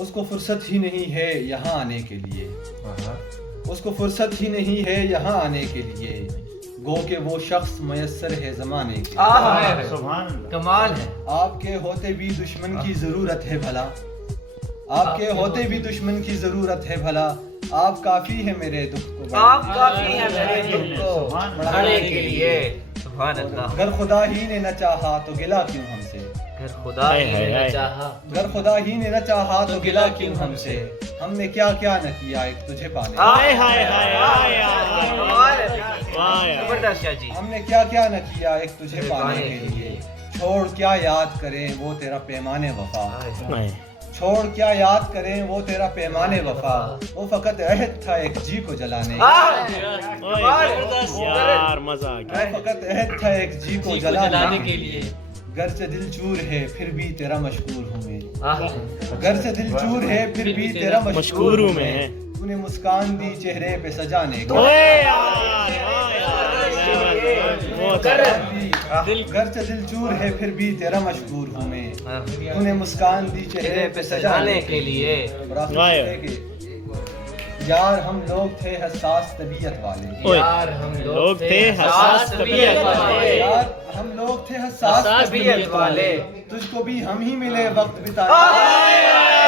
اس کو فرصت ہی نہیں ہے یہاں آنے کے لیے، اس کو فرصت ہی نہیں ہے یہاں آنے کے لیے، گو کہ وہ شخص میسر ہے زمانے کے لیے۔ سبحان اللہ، کمال ہے۔ آپ کے ہوتے بھی دشمن کی ضرورت ہے بھلا، آپ کے ہوتے بھی دشمن کی ضرورت ہے بھلا، آپ کافی ہے میرے دکھ کو آپ بڑھانے کافی ہیں میرے دکھ کو سبحان اللہ، بڑھانے کے لیے۔ سبحان اللہ۔ گر خدا ہی نے نہ چاہا تو گلا کیوں ہم سے، اگر خدا ہی نے نہ چاہا گر خدا ہی نے نہ چاہا تو گلا کیوں ہم سے، ہم نے کیا کیا نہ کیا ایک تجھے پانے، ہائے ہائے ہائے ہائے کمال ہے۔ ہائے، زبردست شاہ جی۔ ہم نے کیا کیا نہ کیا ایک تجھے پانے کے لیے، چھوڑ کیا یاد کریں وہ تیرا پیمان وفا، چھوڑ کیا یاد کریں وہ تیرا پیمان وفا، وہ فقط عہد تھا ایک جی کو جلانے کا، یار مزہ آ گیا۔ وہ فقط عہد تھا ایک جی کو جلانے کے لیے، گرچہ دل چور ہے پھر بھی تیرا مشکور ہوں میں، گرچہ دل چور ہے پھر بھی تیرا مشکور ہوں میں، تو نے مسکان دی چہرے پہ سجانے کا، گرچہ دل چور ہے پھر بھی تیرا مشکور ہوں میں، تو نے مسکان دی چہرے پہ سجانے کے لیے۔ یار ہم لوگ تھے حساس طبیعت والے، یار ہم لوگ تھے حساس طبیعت والے، یار ہم لوگ تھے حساس طبیعت والے، تجھ کو بھی ہم ہی ملے وقت بتانے،